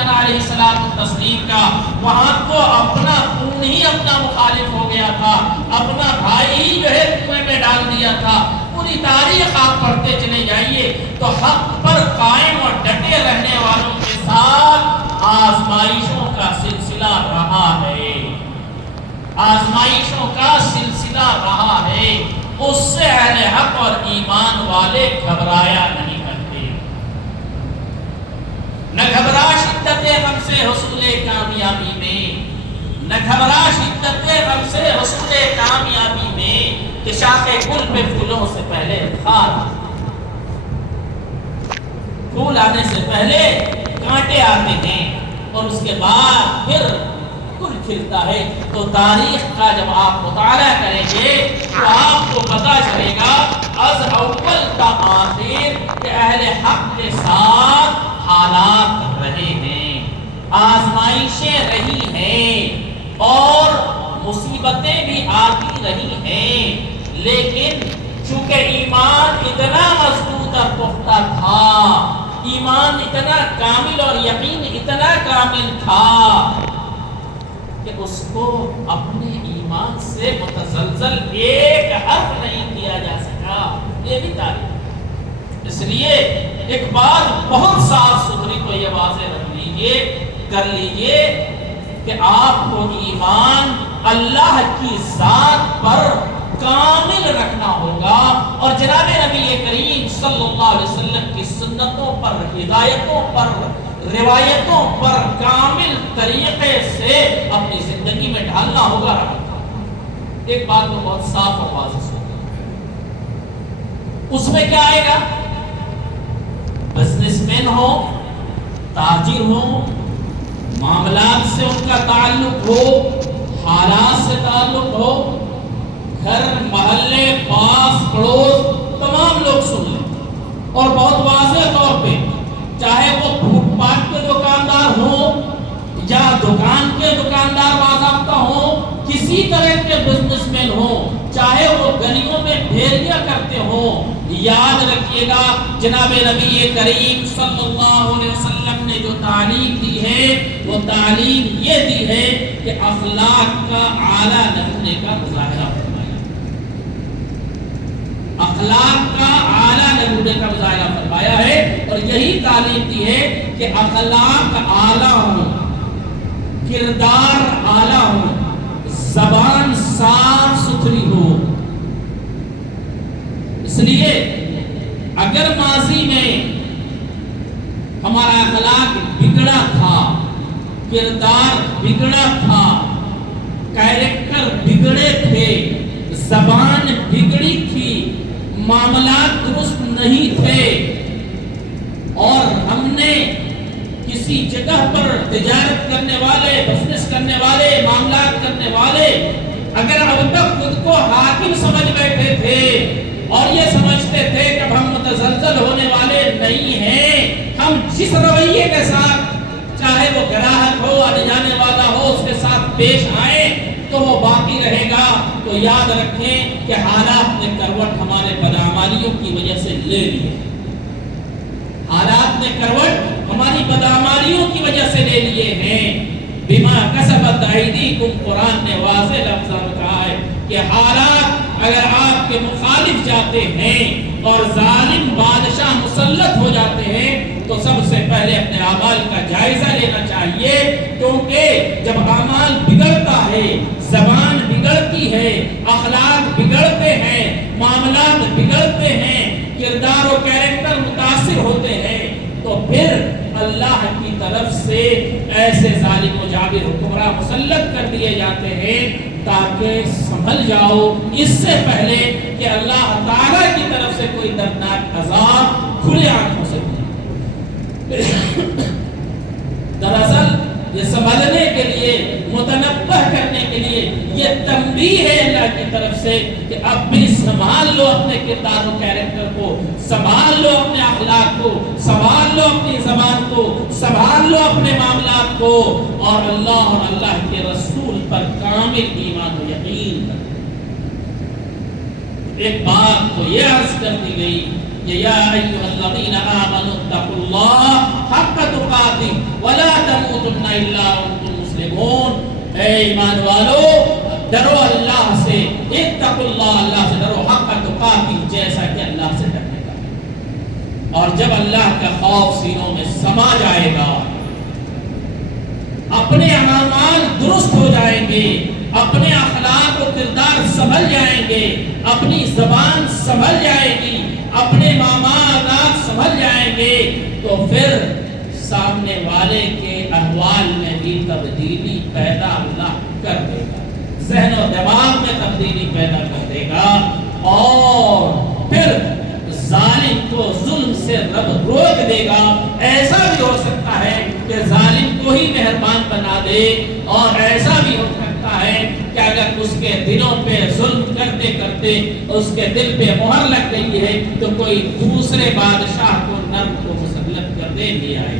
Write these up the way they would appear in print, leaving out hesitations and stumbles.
علیہ السلام تسلیم کا، وہاں تو اپنا خون ہی اپنا مخالف ہو گیا تھا، اپنا بھائی ہی جو ہے کنویں میں ڈال دیا تھا۔ پوری تاریخ آپ پڑھتے چلے جائیے تو حق پر قائم اور ڈٹے رہنے والوں کے ساتھ آزمائشوں کا سلسلہ رہا ہے، آزمائشوں کا سلسلہ رہا ہے۔ اس سے اہل حق اور ایمان والے گھبرایا نہیں کرتے، نہ گھبرا شدت غم سے حصول کامیابی میں، نہ گھبرا شدت غم سے حصول کامیابی میں، کہ شاخ گل پہ پھولوں سے پہلے خار، پھول آنے سے پہلے کانٹے آتے ہیں اور اس کے بعد پھر گل کھلتا ہے۔ تو تاریخ کا جب آپ مطالعہ کریں گے تو آپ کو پتہ چلے گا از اول تا آخر کہ اہل حق کے ساتھ حالات رہے ہیں، آزمائشیں رہی ہیں اور مصیبتیں بھی آتی رہی ہیں، لیکن چونکہ ایمان اتنا مضبوط اور پختہ تھا، ایمان اتنا کامل اور یقین اتنا کامل تھا کہ اس کو اپنے ایمان سے متزلزل ایک حرف نہیں کیا جا سکا۔ یہ بھی تاریخ۔ اس لیے ایک بات بہت صاف ستھری کو یہ واضح رکھ لیجئے، کر لیجئے کہ آپ کو ایمان اللہ کی ذات پر کامل رکھنا ہوگا، اور جناب نبی کریم صلی اللہ علیہ وسلم کی سنتوں پر، ہدایتوں پر، روایتوں پر کامل طریقے سے اپنی زندگی میں ڈھالنا ہوگا۔ ایک بات تو بہت صاف اور واضح ہوگی، اس میں کیا آئے گا؟ بزنس مین ہو، تاجر ہو، معاملات سے ان کا تعلق ہو، حالات سے تعلق ہو، گھر محلے پاس پڑوس تمام لوگ سن لیں، اور بہت واضح طور پہ چاہے وہ فٹ پاتھ کے دکاندار ہوں یا دکان کے دکاندار باضابطہ ہوں، کسی طرح کے بزنس مین ہوں، چاہے وہ گلیوں میں پھیریاں کرتے ہوں، یاد رکھیے گا جناب نبی کریم صلی اللہ علیہ وسلم نے جو تعلیم دی ہے وہ تعلیم یہ دی ہے کہ اخلاق کا اعلیٰ نمونے کا مظاہرہ فرمایا، اخلاق کا اعلیٰ نمونے کا مظاہرہ فرمایا ہے، اور یہی تعلیم دی ہے کہ اخلاق اعلیٰ ہوں، کردار اعلیٰ ہوں، زبان صاف ستھری ہو۔ اس لیے اگر ماضی میں ہمارا اخلاق بگڑا تھا، کردار بگڑا تھا، کیریکٹر بگڑے تھے، زبان بگڑی تھی، معاملات درست نہیں تھے، اور ہم نے کسی جگہ پر تجارت کرنے والے، بزنس کرنے والے، معاملات کرنے والے اگر اب تک خود کو حاکم سمجھ بیٹھے تھے اور یہ سمجھتے تھے کہ ہم متزلزل ہونے والے نہیں ہیں، ہم جس رویے کے ساتھ چاہے وہ گراہک ہو، آنے جانے والا ہو، اس کے ساتھ پیش آئیں تو وہ باقی رہے گا، تو یاد رکھیں کہ حالات نے کروٹ ہمارے بدعمالیوں کی وجہ سے لے لی ہے، حالات نے کروٹ ہماری بدعمالیوں کی وجہ سے لے لیے ہیں۔ بما کسبت ایدیکم، قرآن نے واضح لفظوں میں کہا ہے کہ حالات اگر آپ کے مخالف جاتے ہیں اور ظالم بادشاہ مسلط ہو جاتے ہیں تو سب سے پہلے اپنے اعمال کا جائزہ لینا چاہیے، کیونکہ جب اعمال بگڑتا ہے، زبان بگڑتی ہے، اخلاق بگڑتے ہیں، معاملات بگڑتے ہیں، کردار و کیریکٹر متاثر ہوتے ہیں، تو پھر اللہ کی طرف سے ایسے ظالم و جابر حکمراں مسلط کر دیے جاتے ہیں تاکہ سنبھل جاؤ، اس سے پہلے کہ اللہ تعالیٰ کی طرف سے کوئی دردناک عذاب کھلے آنکھوں سے۔ دراصل یہ سنبھلنے کے لیے، متنبہ کرنے کے لیے یہ تنبیہ ہے اللہ کی طرف سے کہ اب بھی سنبھال لو اپنے کردار و کیریکٹر کو، سنبھال لو اپنے اخلاق کو، سنبھال لو اپنی زبان کو، سنبھال لو اپنے معاملات کو، اور اللہ اور اللہ کے رسول پر کامل ایمان و یقین کرو۔ ایک بات تو یہ عرض کر دی گئی کہ یا ایھا الذین آمنوا اتقوا اللہ حق تقاتہ ولا اے ایمان والو ڈرو اللہ سے، اتقوا اللہ، اللہ سے ڈرو، حق تقاتی، جیسا کہ اللہ سے ڈرنے کا۔ اور جب اللہ کا خوف سینوں میں سما جائے گا، اپنے اعمال درست ہو جائیں گے، اپنے اخلاق و کردار سنبھل جائیں گے، اپنی زبان سنبھل جائے گی، اپنے معاملات سنبھل جائیں گے، تو پھر سامنے والے کے احوال میں بھی تبدیلی پیدا اللہ کر دے گا، ذہن و دماغ میں تبدیلی پیدا کر دے گا، اور پھر ظالم کو ظلم سے رب روک دے گا۔ ایسا بھی ہو سکتا ہے کہ ظالم کو ہی مہربان بنا دے، اور ایسا بھی ہو سکتا ہے کہ اگر اس کے دلوں پہ ظلم کرتے کرتے اس کے دل پہ مہر لگ گئی ہے تو کوئی دوسرے بادشاہ کو نرم کو مسلط کر دے لے آئے۔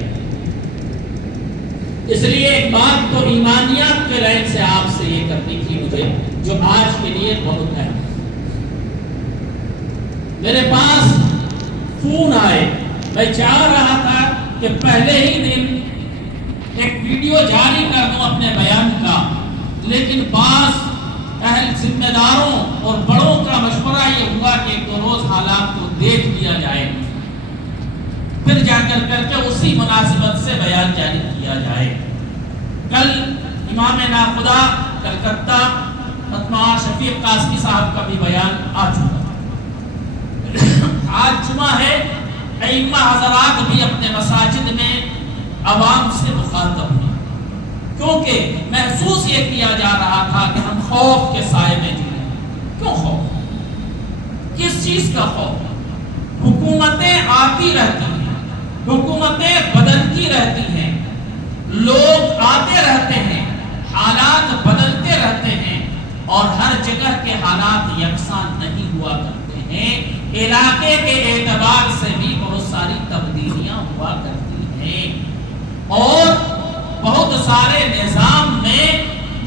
اس لیے ایک بات تو ایمانیات کے لائن سے آپ سے یہ کرنی تھی مجھے، جو آج کے لیے بہت اہم ہے۔ میرے پاس فون آئے، میں چاہ رہا تھا کہ پہلے ہی دن ایک ویڈیو جاری کر دوں اپنے بیان کا، لیکن بعض اہل ذمہ داروں اور بڑوں کا مشورہ یہ ہوا کہ ایک دو روز حالات کو دیکھ لیا جائے، پھر جا کر کے اسی مناسبت سے بیان جاری کیا جائے۔ کل امام ناخدا کلکتہ فتویٰ شفیق قاسمی صاحب کا بھی بیان آ چکا، آج جمعہ ہے، ائمہ حضرات بھی اپنے مساجد میں عوام سے مخاطب ہیں، کیونکہ محسوس یہ کیا جا رہا تھا کہ ہم خوف کے سائے میں جی رہے ہیں۔ کیوں خوف؟ کس چیز کا خوف؟ حکومتیں آتی رہتی ہیں، حکومتیں بدلتی رہتی ہیں، لوگ آتے رہتے ہیں، حالات بدلتے رہتے ہیں، اور ہر جگہ کے حالات یکساں نہیں ہوا کرتے ہیں، علاقے کے اعتبار سے بھی بہت ساری تبدیلیاں ہوا کرتی ہیں، اور بہت سارے نظام میں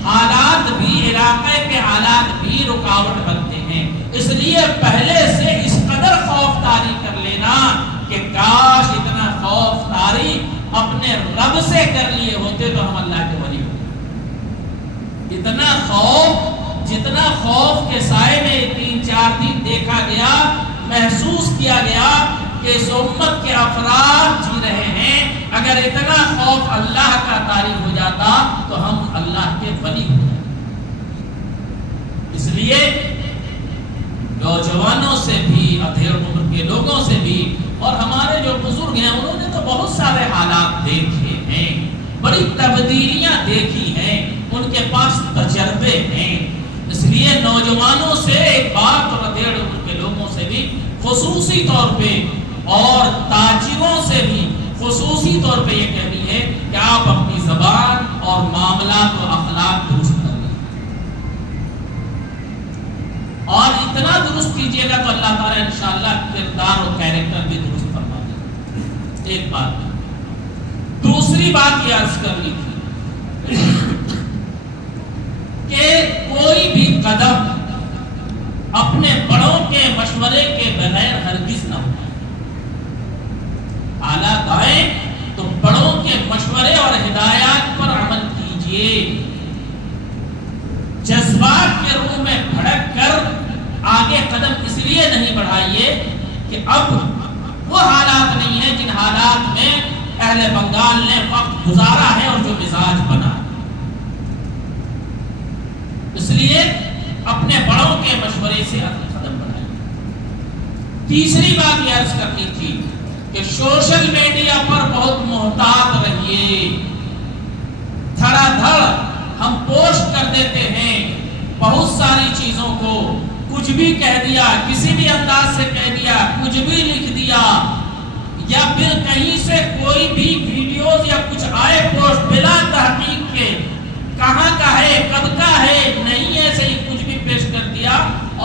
حالات بھی، علاقے کے حالات بھی رکاوٹ بنتے ہیں۔ اس لیے پہلے سے اس قدر خوف طاری کر لینا کہ کاش اتنا خوف طاری اپنے رب سے کر لیے ہوتے تو ہم اللہ کے ولی ہوتے۔ اتنا خوف، جتنا خوف کے سائے میں 3-4 دن دیکھا گیا، محسوس کیا گیا کہ اس امت کے افراد جی رہے ہیں، اگر اتنا خوف اللہ کا طاری ہو جاتا تو ہم اللہ کے ولی ہو جاتے۔ اس لیے نوجوانوں سے بھی، ادھیڑ عمر کے لوگوں سے بھی، اور ہمارے جو بزرگ ہیں انہوں نے تو بہت سارے حالات دیکھے ہیں، بڑی تبدیلیاں دیکھی ہیں، ان کے پاس تجربے ہیں۔ اس لیے نوجوانوں سے ایک بات، اور ادھیڑ عمر کے لوگوں سے بھی خصوصی طور پہ، اور تاجروں سے بھی خصوصی طور پہ یہ کہنی ہے کہ آپ اپنی زبان اور معاملات و اخلاق درست کر لیں، اور اتنا درست کیجیے گا تو اللہ تعالیٰ انشاءاللہ کردار اور کیریکٹر بھی درست فرما دے گا۔ ایک بات۔ دوسری بات یہ عرض کرنی تھی کہ کوئی بھی قدم اپنے بڑوں کے مشورے کے بغیر ہرگز نہ اٹھائیں۔ حالات آئیں تو بڑوں کے مشورے اور ہدایات پر عمل کیجیے۔ جذبات کے روح میں بھڑک کر آگے قدم اس لیے نہیں بڑھائیے کہ اب وہ حالات نہیں ہیں جن حالات میں اہل بنگال نے وقت گزارا ہے اور جو مزاج بنا۔ اس لیے اپنے بڑوں کے مشورے سے قدم بڑھائیں۔ تیسری بات یہ عرض کرنی تھی کہ سوشل میڈیا پر بہت محتاط رہیے۔ دھڑا دھڑ ہم پوسٹ کر دیتے ہیں بہت ساری چیزوں کو، کچھ بھی کہہ دیا، کسی بھی انداز سے کہہ دیا، کچھ بھی لکھ دیا، یا پھر کہیں سے کوئی بھی ویڈیوز یا کچھ آئے پوسٹ بلا تحقیق کے، کہاں کا ہے، کب کا ہے، نہیں ایسے ہی کچھ بھی پیش کر دیا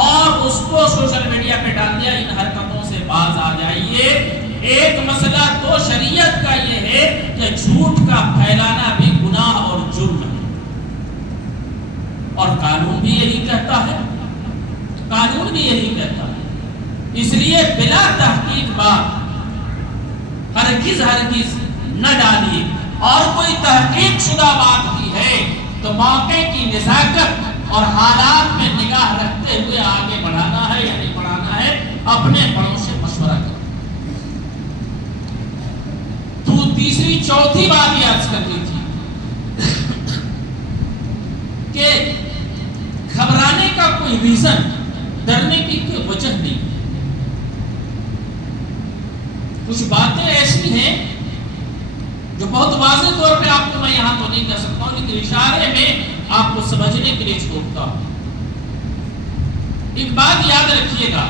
اور اس کو سوشل میڈیا پہ ڈال دیا۔ ان حرکتوں سے باز آ جائیے۔ ایک مسئلہ تو شریعت کا یہ ہے کہ جھوٹ کا پھیلانا بھی گناہ اور جرم ہے، اور قانون بھی یہی کہتا ہے، قانون بھی یہی کہتا ہے۔ اس لیے بلا تحقیق بات ہرگز نہ ڈالیے، اور کوئی تحقیق شدہ بات بھی ہے تو موقع کی نزاکت اور حالات میں نگاہ رکھتے ہوئے آگے بڑھانا ہے یا نہیں بڑھانا ہے، اپنے بڑوں سے مشورہ کرو۔ تو تیسری چوتھی بات یہ عرض کرنی تھی کہ گھبرانے کا کوئی ریزن، ڈرنے کی کوئی وجہ نہیں۔ کچھ باتیں ایسی ہیں جو بہت واضح طور پہ آپ کو میں یہاں تو نہیں کر سکتا ہوں، لیکن اشارے میں آپ کو سمجھنے کے لیے چھوڑتا ہوں۔ ایک بات یاد رکھیے گا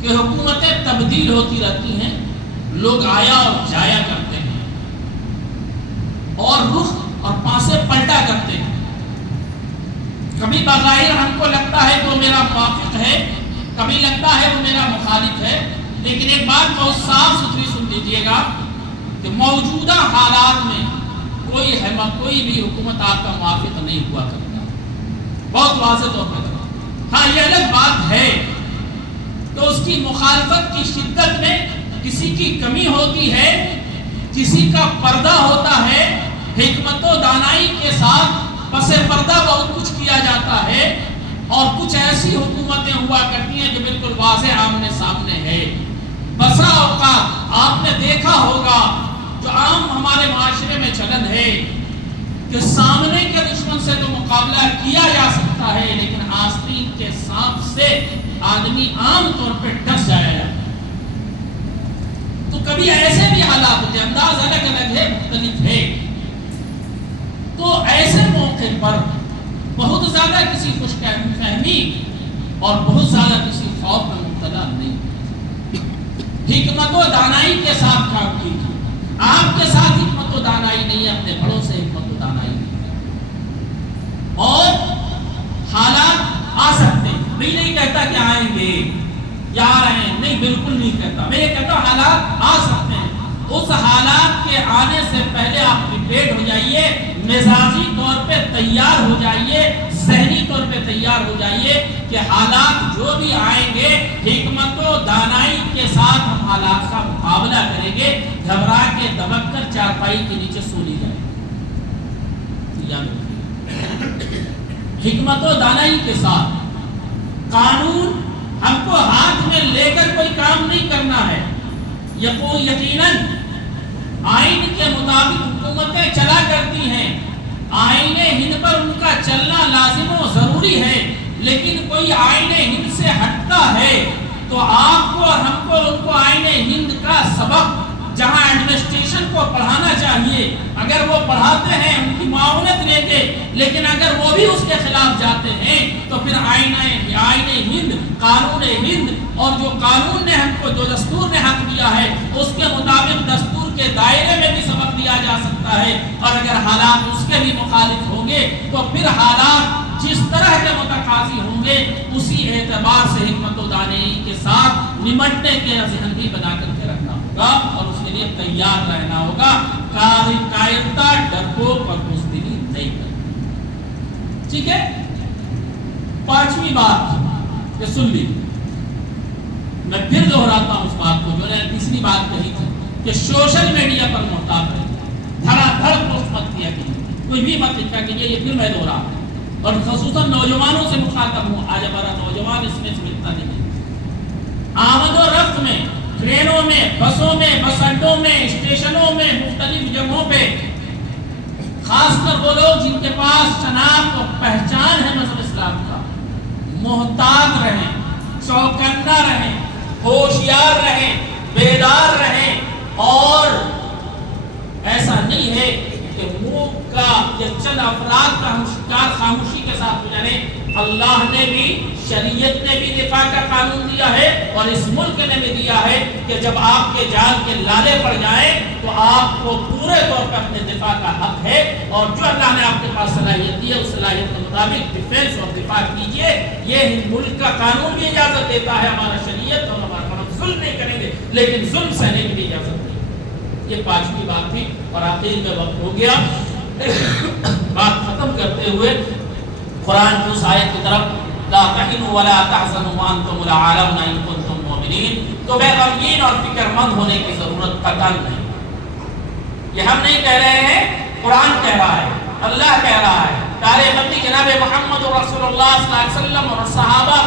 کہ حکومتیں تبدیل ہوتی رہتی ہیں، لوگ آیا اور جایا کرتے ہیں اور رخ اور پاسے پلٹا کرتے ہیں۔ کبھی بظاہر ہم کو لگتا ہے کہ وہ میرا موافق ہے، کبھی لگتا ہے وہ میرا مخالف ہے، لیکن ایک بات بہت صاف ستھری سن لیجیے گا کہ موجودہ حالات میں کوئی بھی حکومت آپ کا موافق نہیں ہوا کرتا، بہت واضح طور پر۔ ہاں یہ الگ بات ہے تو اس کی مخالفت کی شدت میں کسی کی کمی ہوتی ہے، کسی کا پردہ ہوتا ہے، حکمت و دانائی کے ساتھ پس پردہ بہت کچھ کیا جاتا ہے، اور کچھ ایسی حکومتیں ہوا کرتی ہیں جو بالکل واضح آمنے سامنے ہے۔ بسا اوقات آپ نے دیکھا ہوگا جو عام ہمارے معاشرے میں چلن ہے کہ سامنے کے دشمن سے تو مقابلہ کیا جا سکتا ہے، لیکن آستین کے سانپ سے آدمی عام طور پہ ڈس جائے گا۔ تو کبھی ایسے بھی حالات ہوتے ہیں، انداز الگ الگ ہے، مختلف ہے، تو ایسے موقع پر بہت زیادہ کسی خوش فہمی اور بہت زیادہ کسی خوف میں مبتلا نہیں، حکمت و دانائی کے ساتھ کام کیجیے۔ آپ کے ساتھ حکمت و دانائی نہیں ہے، اپنے بڑوں سے حکمت و دانائی نہیں۔ اور حالات آ سکتے ہیں، میں نہیں کہتا کہ آئیں گے یا آ رہے ہیں، نہیں بالکل نہیں کہتا، میں یہ کہتا ہوں حالات آ سکتے ہیں۔ اس حالات کے آنے سے پہلے آپ پریپیئرڈ ہو جائیے، مزاجی طور پہ تیار ہو جائیے، ذہنی طور پہ تیار ہو جائیے کہ حالات جو بھی آئیں گے حکمت و دانائی کے ساتھ ہم حالات کا مقابلہ کریں گے، گھبرا کے دبک کر چارپائی کے نیچے سو نہیں جائیں۔ حکمت و دانائی کے ساتھ قانون ہم کو ہاتھ میں لے کر کوئی کام نہیں کرنا ہے۔ یقیناً آئین کے مطابق حکومتیں چلا کرتی ہیں، آئین ہند پر ان کا چلنا لازم و ضروری ہے، لیکن کوئی آئین ہند سے ہٹتا ہے تو آپ کو اور ہم کو ان کو آئین ہند کا سبق جہاں ایڈمنسٹریشن کو پڑھانا چاہیے، اگر وہ پڑھاتے ہیں ان کی معاونت لے کے، لیکن اگر وہ بھی اس کے خلاف جاتے ہیں تو پھر آئین ہند، قانون ہند، اور جو قانون نے ہم کو، جو دستور نے حق دیا ہے اس کے مطابق دستور کے دائرے میں بھی سبق دیا جا سکتا ہے، اور اگر حالات اس کے بھی مخالف ہوں گے تو پھر حالات جس طرح کے متقاضی ہوں گے اسی اعتبار سے حکمت و دانائی کے ساتھ نمٹنے کے ذہن بھی بنا کر کے رکھنا ہوگا، اور اس کے لیے تیار رہنا ہوگا۔ کائرتا، ڈرپوک اور بزدلی نہیں کرنا۔ ٹھیک ہے، پانچویں بات یہ سن لی، میں پھر دہراتا ہوں اس بات کو جو نے تیسری بات کہی تھی کہ سوشل میڈیا پر محتاط رہے، دھڑا دھڑ پوسٹ مت کیا کیجیے، کوئی بھی مت لکھا کیجیے، یہ پھر میں دوہرا ہوں اور خصوصاً نوجوانوں سے مخاطب ہوں۔ آج ہمارا نوجوان اس میں سے ملتا نہیں، آمد و رفت میں، ٹرینوں میں، بسوں میں، بس اڈوں میں، اسٹیشنوں میں، مختلف جگہوں پہ، خاص کر وہ لوگ جن کے پاس شناخت اور پہچان ہے مذہب اسلام کا، محتاط رہیں، چوکنا رہیں، ہوشیار رہیں، بیدار رہیں، اور ایسا نہیں ہے کہ منہ کا یا چند افراد کا ہم شکار خاموشی کے ساتھ ہو جائیں۔ اللہ نے بھی، شریعت نے بھی دفاع کا قانون دیا ہے، اور اس ملک نے بھی دیا ہے کہ جب آپ کے جان کے لالے پڑ جائیں تو آپ کو پورے طور پر اپنے دفاع کا حق ہے، اور جو اللہ نے آپ کے پاس صلاحیت دی ہے اس صلاحیت کے مطابق ڈیفینس اور دفاع کیجئے۔ یہ ملک کا قانون بھی اجازت دیتا ہے، ہمارا شریعت اور ہمارا، ہم ظلم نہیں کریں گے لیکن ظلم سہنے کی بھی اجازت نہیں۔ یہ پانچویں بات تھی، اور آخر میں وقت ہو گیا۔ بات ختم کرتے ہوئے قرآن کی اس آیت کی طرف، لا تہنوا ولا تحزنوا وانتم الاعلون ان کنتم مؤمنین، تو بے غمگین اور فکر مند ہونے کی ضرورت قطعاً نہیں۔ یہ ہم نہیں کہہ رہے ہیں، قرآن کہہ رہا ہے۔ اللہ کہہ رہا ہے پیارے بندی جناب محمد رسول اللہ صلی اللہ علیہ وسلم اور صحابہ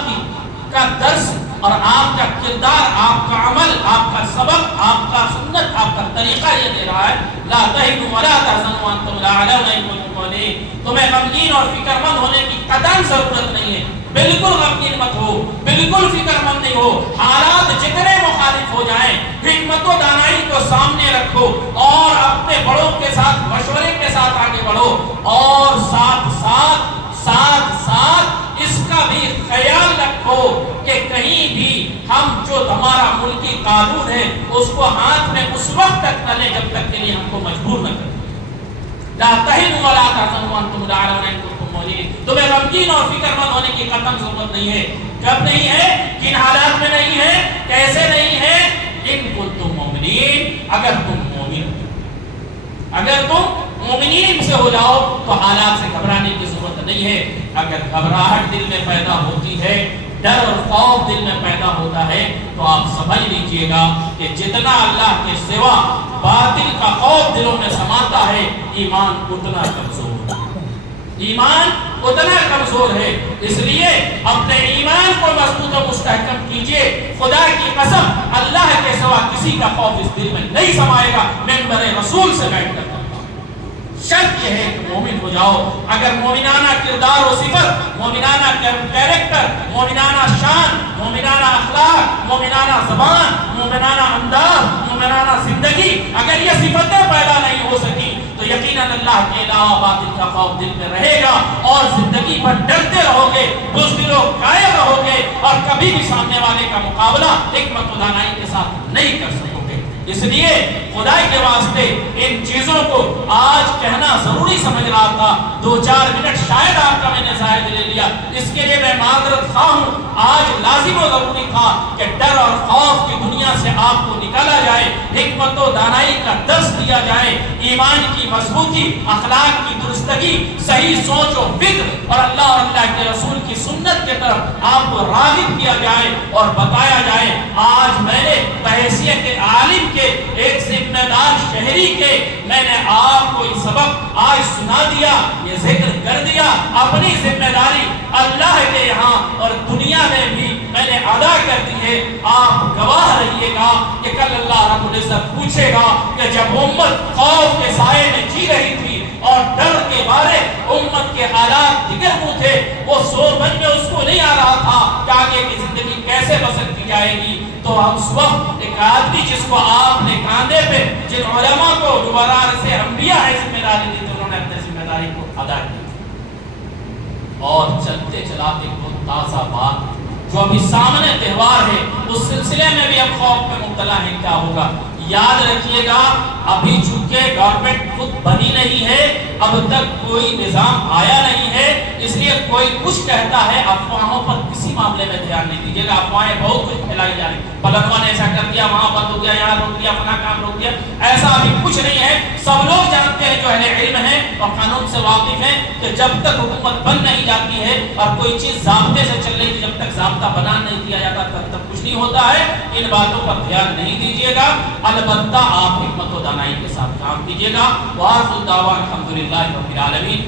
کا درس اور آپ کا کردار، آپ کا عمل، آپ کا سبق، آپ کا سنت، آپ کا طریقہ یہ دے رہا ہے لا تہنوا ولا تحزنوا وانتم الاعلون ان کنتم مؤمنین، تمہیں غمگین اور فکر مند ہونے کی قطعاً ضرورت نہیں ہے، بالکل غمگین مت ہو، بالکل فکر مند نہیں ہو، حالات جتنے مخالف ہو جائیں حکمت و دانائی کو سامنے رکھو اور اپنے بڑوں کے ساتھ مشورے کے ساتھ آگے بڑھو، اور ساتھ ساتھ اس کا بھی خیال رکھو کہ کہیں بھی ہم جو ہمارا ملکی قانون ہے اس کو ہاتھ میں اس وقت تک نہ لیں جب تک کے لیے ہم کو مجبور نہ کریں۔ لا تہنوا ولا تحزنوا وانتم الاعلون ان کنتم مؤمنین، تمہیں غمگین اور فکر مند ہونے کی قطعاً ضرورت نہیں ہے۔ کب نہیں ہے؟ کن حالات میں نہیں ہے؟ کیسے نہیں ہے؟ ان کنتم مؤمنین، اگر تم مومن ہو، اگر تم مومنین سے ہو جاؤ تو حالات سے گھبرانے کی ضرورت نہیں ہے۔ اگر گھبراہٹ دل میں پیدا ہوتی ہے، ڈر اور خوف دل میں پیدا ہوتا ہے، تو آپ سمجھ لیجئے گا کہ جتنا اللہ کے سوا باطل کا خوف دلوں میں سماتا ہے، ایمان اتنا کمزور ہے، ایمان اتنا کمزور ہے۔ اس لیے اپنے ایمان کو مضبوط و مستحکم کیجئے، خدا کی قسم اللہ کے سوا کسی کا خوف اس دل میں نہیں سمائے گا۔ منبر رسول سے بیٹھ کر شرط یہ ہے کہ مومن ہو جاؤ۔ اگر مومنانہ کردار و صفت، مومنانہ کیریکٹر، مومنانہ شان، مومنانہ اخلاق، مومنانہ زبان، مومنانہ انداز، مومنانہ زندگی، اگر یہ صفتیں پیدا نہیں ہو سکی تو یقیناً اللہ کے علاوہ باطل کا خوف دل میں رہے گا اور زندگی پر ڈرتے رہو گے، بزدل و قائل رہو گے، اور کبھی بھی سامنے والے کا مقابلہ حکمت و دانائی کے ساتھ نہیں کر سکو گے۔ اس لیے خدا کے واسطے ان چیزوں کو آج کہنا ضروری سمجھ رہا تھا، 2-4 منٹ شاید آپ کا میں نے زائد لے لیا، اس کے لیے میں معذرت خواہ ہوں۔ آج لازم و ضروری تھا کہ ڈر اور خوف کی دنیا سے آپ کو نکالا جائے، حکمت و دانائی کا درس دیا جائے، ایمان کی مضبوطی، اخلاق کی درستگی، صحیح سوچ و فکر اور اللہ اور اللہ کے رسول کی سنت کے طرف آپ کو راغب کیا جائے اور بتایا جائے۔ آج میں نے بحیثیت عالم کے، ایک ذمہ دار شہری کے، میں نے آپ کو یہ سبق آج سنا دیا، یہ ذکر کر دیا۔ اپنی ذمہ داری اللہ کے یہاں اور دنیا میں بھی میں نے ادا کر دی ہے۔ آپ گواہ رہیے گا کہ کل اللہ رب العزت پوچھے گا کہ جب امت خوف کے سائے میں جی رہی تھی اور ڈر کے بارے امت کے حالات دیگر کو تھے، وہ سوچ میں اس کو نہیں آ رہا تھا کہ آگے کی زندگی کیسے بسر کی جائے گی، تو اس وقت ایک آدمی جس کو آپ نے کاندھے پہ، جن علماء کو جو وارث انبیاء ہے ذمہ داری دی، تو انہوں نے اپنے ذمہ داری کو ادا کیا۔ اور چلتے چلاتے بہت تازہ بات جو ابھی سامنے تہوار ہے، اس سلسلے میں بھی اب خوف میں مبتلا ہے، کیا ہوگا؟ یاد رکھیے گا، ابھی چونکہ گورنمنٹ خود بنی نہیں ہے، اب تک کوئی نظام آیا نہیں ہے، اس لیے کوئی کچھ کہتا ہے، افواہوں پر کسی معاملے میں دھیان نہیں دیجیے گا۔ افواہیں بہت کچھ پھیلائی جا رہی، فلانوا نے ایسا کر دیا، وہاں بند ہو گیا، یہاں روک دیا، فلاں کام روک دیا، ایسا ابھی کچھ نہیں ہے۔ سب لوگ جانتے ہیں جو اہل علم ہیں اور قانون سے واقف ہیں کہ جب تک حکومت بن نہیں جاتی ہے اور کوئی چیز ضابطے سے چل رہی ہے، جب تک ضابطہ بنا نہیں دیا جاتا تب تک کچھ نہیں ہوتا ہے۔ ان باتوں پر دھیان نہیں دیجیے گا، البتہ آپ حکمت و دانائی کے ساتھ کام کیجیے گا۔ وآخر دعوانا الحمدللہ رب العالمین۔